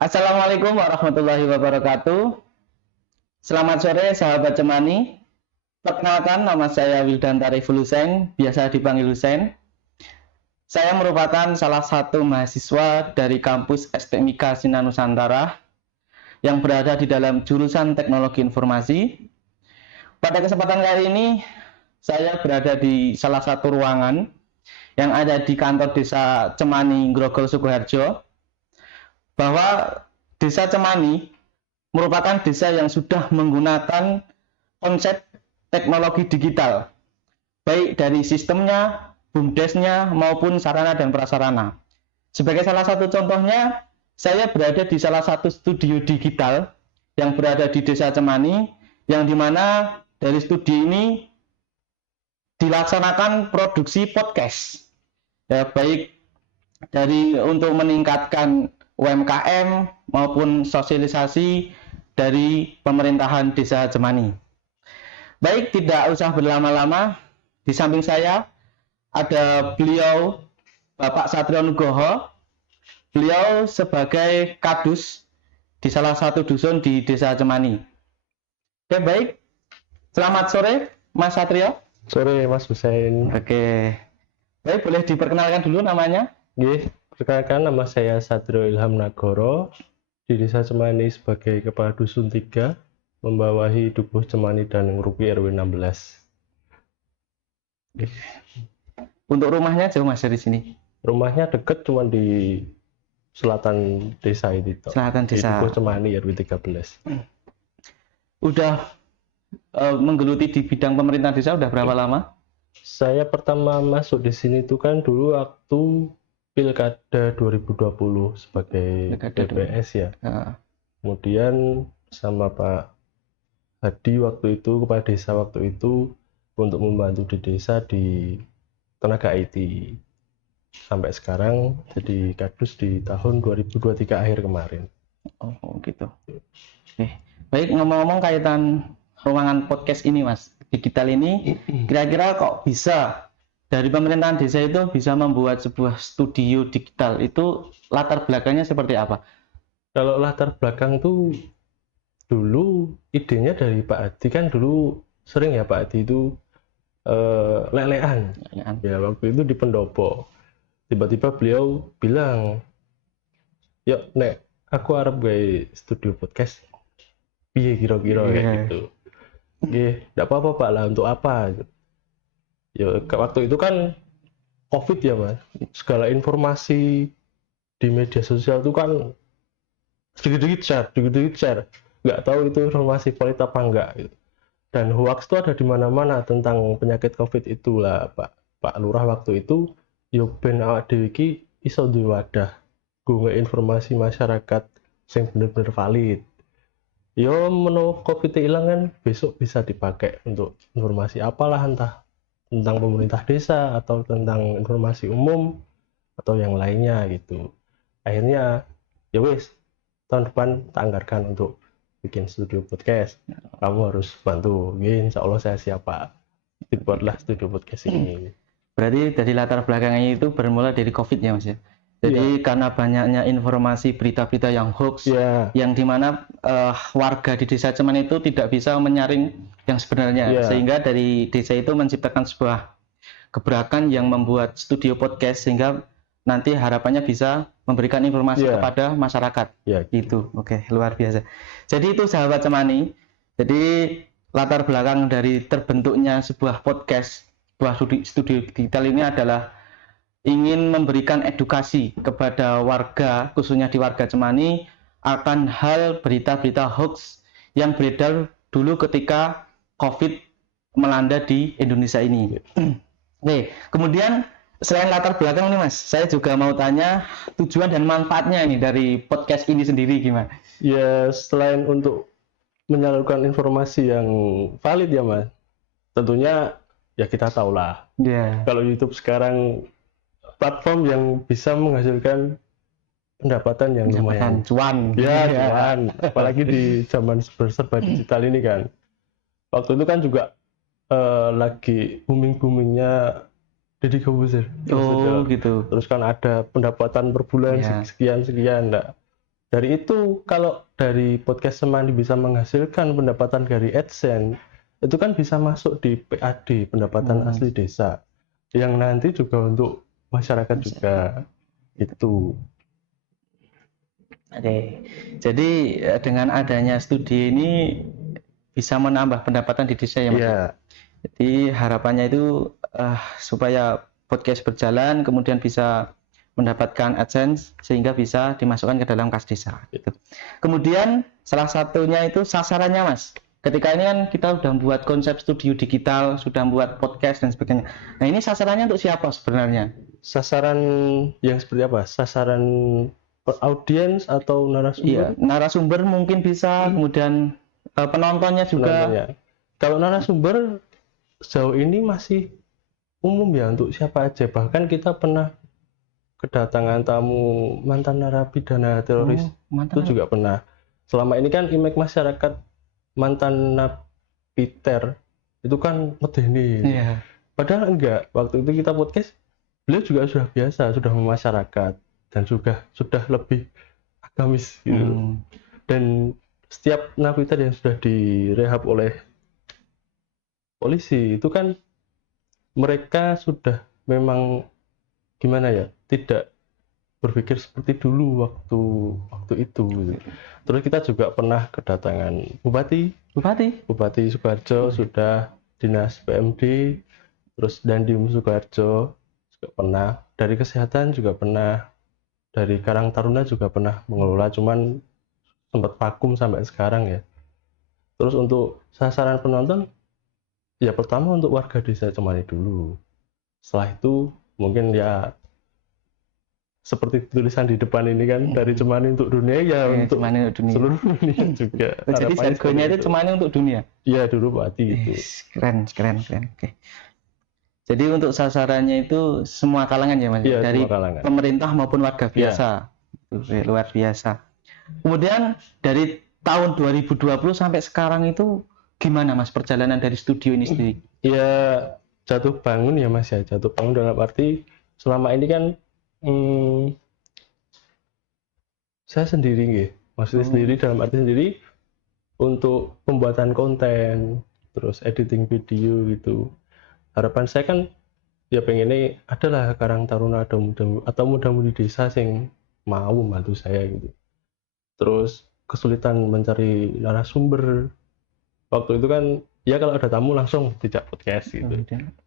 Assalamualaikum warahmatullahi wabarakatuh. Selamat sore sahabat Cemani. Perkenalkan, nama saya Wildan Tariful Husain, biasa dipanggil Husain. Saya merupakan salah satu mahasiswa dari kampus STMIK Sinar Nusantara yang berada di dalam jurusan Teknologi Informasi. Pada kesempatan kali ini, saya berada di salah satu ruangan yang ada di kantor Desa Cemani, Grogol, Sukoharjo, bahwa Desa Cemani merupakan desa yang sudah menggunakan konsep teknologi digital, baik dari sistemnya, BUMDesnya, maupun sarana dan prasarana. Sebagai salah satu contohnya, saya berada di salah satu studio digital yang berada di Desa Cemani, yang dimana dari studi ini dilaksanakan produksi podcast, ya, baik dari untuk meningkatkan UMKM maupun sosialisasi dari pemerintahan Desa Cemani. Baik, tidak usah berlama-lama, di samping saya ada beliau Bapak Satrio Nugroho. Beliau sebagai kadus di salah satu dusun di Desa Cemani. Oke, baik. Selamat sore, Mas Satrio. Sore, Mas Husain. Oke. Baik, boleh diperkenalkan dulu namanya? Nggih, perkenalkan nama saya Satrio Ilham Nagoro, di Desa Cemani sebagai Kepala Dusun 3, membawahi Dukuh Cemani dan Ngrupi RW 16. Untuk rumahnya jauh Mas dari sini? Rumahnya deket, cuma di selatan desa itu. Selatan di desa. Dukuh Cemani RW 13. Udah menggeluti di bidang pemerintahan desa udah berapa lama? Saya pertama masuk di sini itu kan dulu waktu Pilkada 2020 sebagai DPS ya. Kemudian sama Pak Hadi waktu itu, Kepala Desa waktu itu, untuk membantu di desa di tenaga IT. Sampai sekarang jadi kadus di tahun 2023 akhir kemarin. Oh gitu. Baik, ngomong-ngomong kaitan ruangan podcast ini Mas, digital ini, kira-kira kok bisa dari pemerintahan desa itu bisa membuat sebuah studio digital, itu latar belakangnya seperti apa? Kalau latar belakang tuh dulu idenya dari Pak Hadi, kan dulu sering ya Pak Hadi itu lelean. Ya, waktu itu di Pendopo. Tiba-tiba beliau bilang, "Yuk, Nek, aku arep gawe studio podcast. Piye kira-kira kayak gitu." Nggih, enggak apa-apa Pak, lah untuk apa? Ya, waktu itu kan COVID ya Mas. Segala informasi di media sosial itu kan sedikit-sedikit share. Nggak tahu itu informasi valid apa enggak gitu. Dan hoax itu ada di mana-mana tentang penyakit COVID itulah Pak Lurah waktu itu, yo ben awak dhewe iki iso duwe wadah nggawe informasi masyarakat yang bener-bener valid. Yo menawa COVID hilang kan besok bisa dipakai untuk informasi apalah, entah tentang pemerintah desa atau tentang informasi umum atau yang lainnya gitu. Akhirnya ya wis, tahun depan tak anggarkan untuk bikin studio podcast. Kamu harus bantu. Insya Allah saya siap Pak. Dibuatlah studio podcast ini. Berarti dari latar belakangnya itu bermula dari COVID ya Mas ya? Jadi karena banyaknya informasi berita-berita yang hoax, yang dimana warga di Desa Cemani itu tidak bisa menyaring yang sebenarnya, sehingga dari desa itu menciptakan sebuah gebrakan yang membuat studio podcast, sehingga nanti harapannya bisa memberikan informasi kepada masyarakat. Gitu. Oke, luar biasa. Jadi itu sahabat Cemani. Jadi latar belakang dari terbentuknya sebuah podcast, sebuah studio digital ini adalah ingin memberikan edukasi kepada warga, khususnya di warga Cemani, akan hal berita-berita hoax yang beredar dulu ketika COVID melanda di Indonesia ini. Oke, kemudian selain latar belakang ini Mas, saya juga mau tanya tujuan dan manfaatnya ini dari podcast ini sendiri gimana? Ya, selain untuk menyalurkan informasi yang valid ya Mas, tentunya ya kita tahulah. Kalau YouTube sekarang platform yang bisa menghasilkan pendapatan yang lumayan, cuan. Cuan. Apalagi di zaman serba digital ini kan. Waktu itu kan juga lagi boomingnya Deddy Corbuzier. Oh gitu. Terus kan ada pendapatan per bulan sekian. Nah, Dari itu, kalau dari podcast Semani bisa menghasilkan pendapatan dari AdSense, itu kan bisa masuk di PAD, pendapatan asli desa, yang nanti juga untuk masyarakat juga. Itu. Oke, jadi dengan adanya studi ini bisa menambah pendapatan di desa ya Mas? Iya. Jadi harapannya itu supaya podcast berjalan, kemudian bisa mendapatkan AdSense sehingga bisa dimasukkan ke dalam kas desa. Gitu. Kemudian salah satunya itu sasarannya Mas. Ketika ini kan kita sudah membuat konsep studio digital, sudah membuat podcast dan sebagainya. Nah ini sasarannya untuk siapa sebenarnya? Sasaran yang seperti apa? Sasaran audiens atau narasumber? Iya, narasumber mungkin bisa, kemudian penontonnya juga. Penontonnya. Kalau narasumber sejauh ini masih umum ya, untuk siapa aja. Bahkan kita pernah kedatangan tamu mantan narapidana teroris, itu juga pernah. Selama ini kan image masyarakat mantan napiter itu kan medeni. Iya. Padahal enggak. Waktu itu kita podcast, beliau juga sudah biasa, sudah memasyarakat dan juga sudah lebih agamis gitu. Dan setiap napiter yang sudah direhab oleh polisi itu kan mereka sudah memang gimana ya, tidak berpikir seperti dulu waktu itu gitu. Terus kita juga pernah kedatangan Bupati Sukoharjo, sudah dinas PMD, terus Dandim Sukoharjo juga pernah, dari kesehatan juga pernah, dari Karang Taruna juga pernah mengelola, cuman sempat vakum sampai sekarang ya. Terus untuk sasaran penonton ya pertama untuk warga desa Cemani dulu, setelah itu mungkin ya seperti tulisan di depan ini kan, dari Cemani untuk dunia ya, untuk Cemani untuk dunia. Seluruh dunia juga. Jadi jargonnya itu Cemani untuk dunia. Iya, dulu Bupati itu. Keren. Oke. Jadi untuk sasarannya itu semua kalangan ya Mas, ya, dari kalangan, pemerintah maupun warga biasa. Ya. Luar biasa. Kemudian dari tahun 2020 sampai sekarang itu gimana Mas perjalanan dari studio ini sendiri? Ya jatuh bangun ya Mas ya, jatuh bangun dalam arti selama ini kan saya sendiri nggih, maksudnya sendiri dalam arti sendiri untuk pembuatan konten, terus editing video gitu. Harapan saya kan ya pengennya adalah Karang Taruna atau muda-mudi desa yang mau membantu saya gitu. Terus kesulitan mencari narasumber. Waktu itu kan ya kalau ada tamu langsung dijak podcast gitu.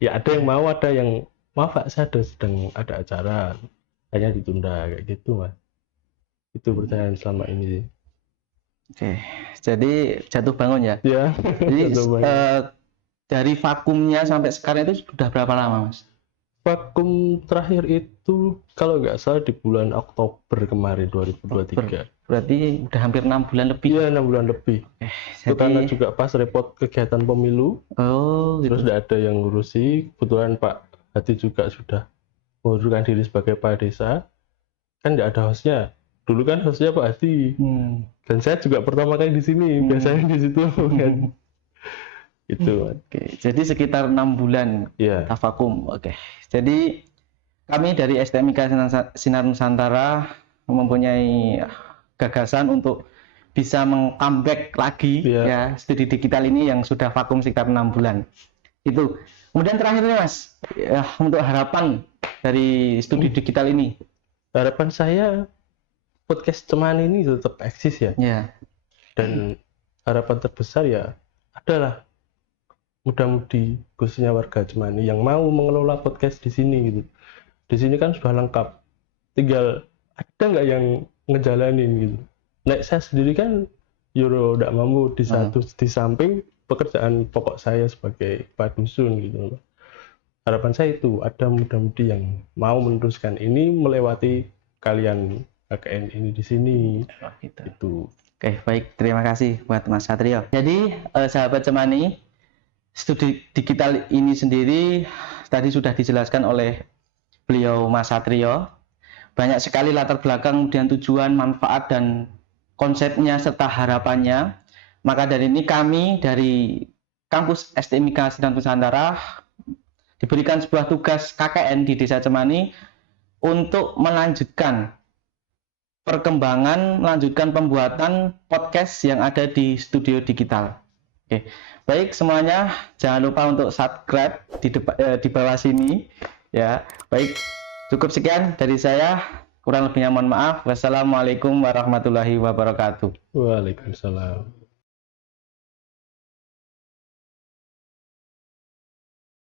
Ya ada yang mau, ada yang maaf Pak, saya sedang ada acara, hanya ditunda kayak gitu Mas. Itu pertanyaan selama ini. Oke, jadi jatuh bangun ya? Ya. Jadi dari vakumnya sampai sekarang itu sudah berapa lama Mas? Vakum terakhir itu kalau nggak salah di bulan Oktober kemarin 2023. Berarti udah hampir 6 bulan lebih. Iya, 6 bulan lebih. Itu karena juga pas repot kegiatan pemilu. Terus nggak ada yang ngurusi. Kebetulan Pak Hati juga sudah mengundurkan diri sebagai kepala desa. Kan nggak ada hostnya. Dulu kan hostnya Pak Hati. Dan saya juga pertama kali di sini. Biasanya di situ kan. Itu. Oke. Jadi sekitar 6 bulan kita vakum. Oke. Jadi kami dari STMIK Sinar Nusantara mempunyai gagasan untuk bisa meng-comeback lagi ya studi digital ini yang sudah vakum sekitar 6 bulan. Itu. Kemudian terakhir nih Mas, ya, untuk harapan dari studi digital ini. Harapan saya podcast Cemani ini tetap eksis ya. Dan harapan terbesar ya adalah muda-mudi khususnya warga Cemani yang mau mengelola podcast di sini gitu. Di sini kan sudah lengkap. Tinggal ada nggak yang ngejalanin gitu. Nah, saya sendiri kan Euro tidak mampu di samping pekerjaan pokok saya sebagai kepala dusun gitu. Harapan saya itu ada muda-mudi yang mau meneruskan ini melewati kalian KKN ini di sini. Itu. Oke, baik, terima kasih buat Mas Satrio. Jadi sahabat Cemani, studi digital ini sendiri tadi sudah dijelaskan oleh beliau Mas Satrio. Banyak sekali latar belakang, kemudian tujuan, manfaat, dan konsepnya serta harapannya. Maka dari ini kami dari kampus STMIK Sinar Nusantara diberikan sebuah tugas KKN di Desa Cemani untuk melanjutkan perkembangan melanjutkan pembuatan podcast yang ada di Studio Digital. Oke, baik semuanya, jangan lupa untuk subscribe di bawah sini ya. Baik, cukup sekian dari saya, kurang lebihnya mohon maaf. Wassalamualaikum warahmatullahi wabarakatuh. Waalaikumsalam.